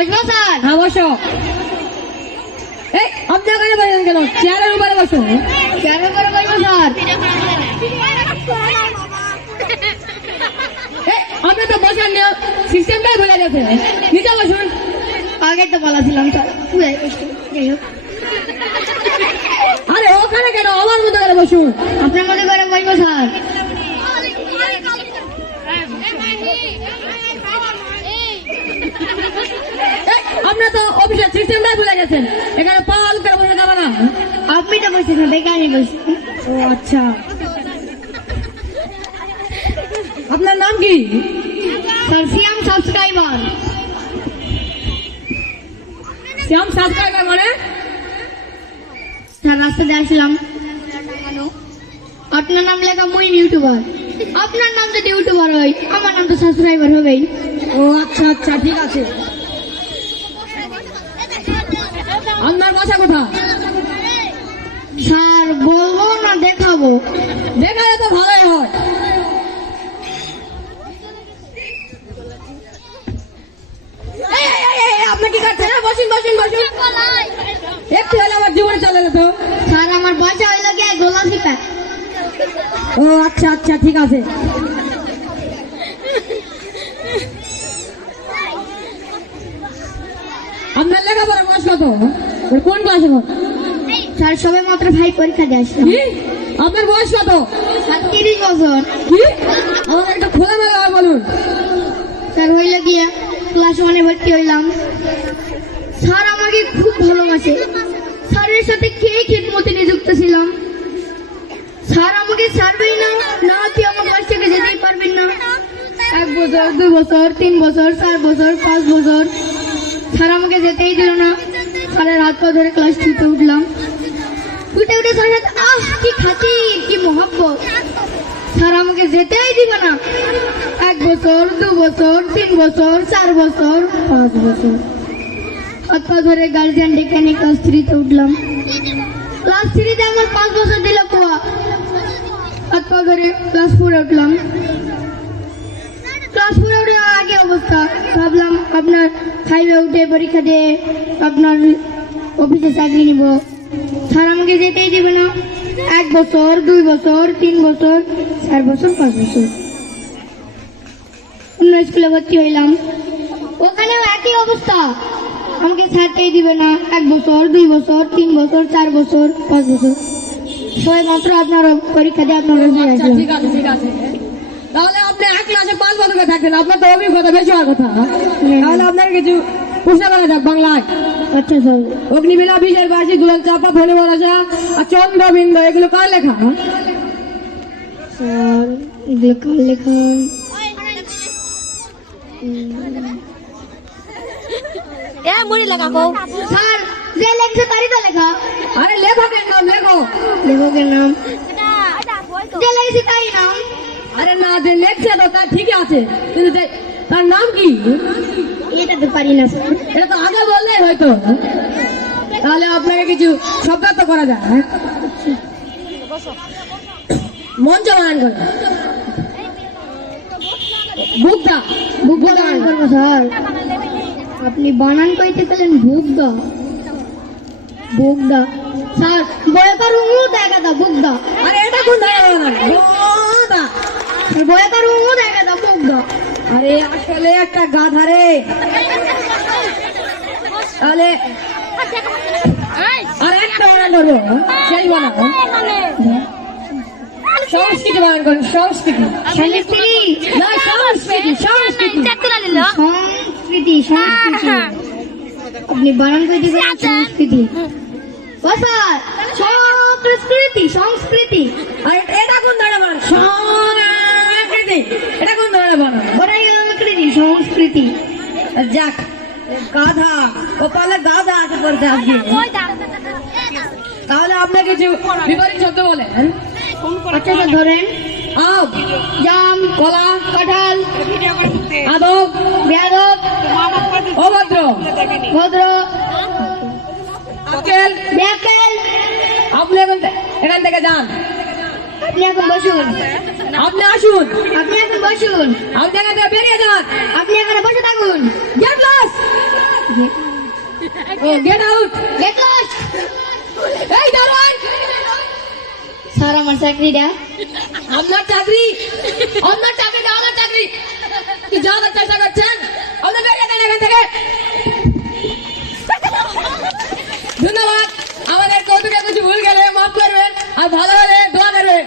বসবো স্যার? হ্যাঁ বসো। এই আপনি ওখানে বসেন কেন? চেয়ারের উপরে বসো। চেয়ারের উপরে বসবো স্যার? আপনি তো বসার নিয়ম সিস্টেমটাই ভুলে গেছে। নিচে বসুন। আগে তো বলেছিলাম স্যার। যাই হোক, আরে ওখানে কেন? আমার মতো করে বসুন। আপনার মতো করে বসবো স্যার? আপনার তো অফিসের সিস্টেমটাই ভুলে গেছেন। এখানে পা আলু করে বসে যাবে না। আপনি তো বসেছেন, দেখে আমি বসছি। ও আচ্ছা, আপনার নাম কি? স্যার সিয়াম সাবস্ক্রাইবার। শ্যাম সাবস্ক্রাইবার মানে? স্যার রাস্তা দিয়ে আসলাম, আপনার নাম লেখা মুই ইউটিউবার। আপনার নাম যদি ইউটিউবার হয়, আমার নাম তো সাবস্ক্রাইবার হবেই। ও আচ্ছা আচ্ছা, ঠিক আছে। আপনার বাসা কোথায়? স্যার বলবো না দেখাবো? দেখালে তো ভালোই হয়। আপনি কি করছেন? বসুন বসুন বসুন। একটু হলে আমার জীবনে চলে না তো। স্যার আমার বাসা হইলো গিয়ে গোলাপিপা। ও আচ্ছা আচ্ছা, ঠিক আছে। আপনার লেখাপড়া বয়স কত? কোন ক্লাসে? স্যার সবে মাত্র ভাই পরীক্ষা দিয়ে আসলাম। কি? আপনার বয়স কত? স্যার 30 বছর। কি? আমাকে একটা খোলামেলা আর বলুন। স্যার হইলো গিয়ে ক্লাস 1-এ ভর্তি হইলাম। স্যার আমাকে খুব ভালোবাসে। স্যারের সাথে খিদমতে নিযুক্ত ছিলাম। স্যার আমাকে ছাড়বেই না, না কি আমার বাস থেকে যেতেই পারবেন না। 1 বছর, 2 বছর, 3 বছর, 4 বছর, 5 বছর স্যার আমাকে যেতেই দিল না। স্যারের হাত পা ধরে ক্লাস 2-তে উঠলাম। উঠে স্যারের সাথে কি খাতির, কি মহব্বত। স্যার আমাকে যেতেই দিবে না। 1 বছর, 2 বছর, 3 বছর, 4 বছর, 5 বছর হাত পা ধরে গার্জিয়ান ডেকে নিয়ে ক্লাস 3-তে উঠলাম। ক্লাস 3-তে আমার 5 বছর দিল কোয়া। হাত পা ধরে ক্লাস 4-এ উঠলাম। ক্লাস 4-এ উঠে আগে অবস্থা, ভাবলাম আপনার 5-এ উঠে পরীক্ষা দিয়ে আপনার অফিসে চাকরি নিব। স্যার আমাকে যেতেই দিবে না। 1 বছর, 2 বছর, 3 বছর, 4 বছর, 5 বছর অন্য স্কুলে ভর্তি হইলাম। ওখানেও একই অবস্থা, আমাকে ছাড়তেই দিবে না। 1 বছর, 2 বছর, 3 বছর, 4 বছর, 5 বছর সবাই মাত্র আপনার পরীক্ষা দিয়ে আপনার আচ্ছা ঠিক আছে ঠিক আছে। তাহলে আপনি 1 ক্লাসে 5 বছর করে থাকতেন, আপনার তো অভিজ্ঞতা বেশি হওয়ার কথা। তাহলে আপনার কিছু প্রশ্ন করা যাক বাংলায়। আচ্ছা স্যার। অগ্নিবীণা, বিজয়ের বাসী, দুলাল চাপা, ফণী বরসা আর চন্দ্রবিন্দু এগুলো কার লেখা? স্যার এগুলো কার লেখা? মুড়ি লাগাবো স্যার যে লেখছে তারই তো লেখা। আরে লেখকের নাম লেখো। লেখকের নাম যে লেখছে তাই নাম। আরে না, যে লেখছে তো তার ঠিকই আছে, কিন্তু তার নাম কি? এটা তো পারি না স্যার। এটা তো আগে বললেই হয়তো। তাহলে আপনাকে কিছু শব্দার্থ করা যায়। মঞ্চ বানান করে বুকদা বুকদা বানান করবো স্যার? আপনি বানান কইতে গেলেন বুকদা। বুকদা স্যার বয়কার উমু দেখা দা বুকদা। আরে এটা কোন ধরনের বানান? বুকদা। বয়কার উমু দেখা দা বুকদা। আরে আসলে একটা গাধা রে। তাহলে আর একটা বানান করবো, সেই বানান সংস্কৃতি বানান করেন। সংস্কৃতি সংস্কৃতি না, সংস্কৃতি সংস্কৃতি সংস্কৃতি সংস্কৃতি। আপনি বানান কইতে গেলেন সংস্কৃতি। ও স্যার সংস্কৃতি সংস্কৃতি। আর এটা কোন ধরনের বানান? সংস্কৃতি এটা কোন ধরনের বানান? ওরাই সংস্কৃতি সংস্কৃতি। যাক, গাধা কপালে গাধা আছে পড়তে আসবে। তাহলে আপনি কিছু বিপরীত শব্দ বলেন। আচ্ছা স্যার ধরেন আম, জাম, কলা, কাঁঠাল, আদব, বেয়াদব, অভদ্র, ভদ্র, আকেল। ব্যাকেল। আপনি এখান থেকে যান। আপনি এখন বসুন। আপনি আসুন। আপনি এখন বসুন। আপনি এখান থেকে বেরিয়ে যান। আপনি এখানে বসে থাকুন। Get lost. আছে। Get out. Get lost! এই দারোয়ান, স্যার আমার চাকরিটা আপনার চাকরি, আপনার চাকরি না আমার চাকরি, কি যাওয়ার চেষ্টা করছেন? আপনি বেরিয়ে দেন এখান থেকে। ধন্যবাদ। আমাদের কৌতুকে কিছু ভুল গেলে মাফ করবেন, আর ভালো হলে দোয়া করবেন।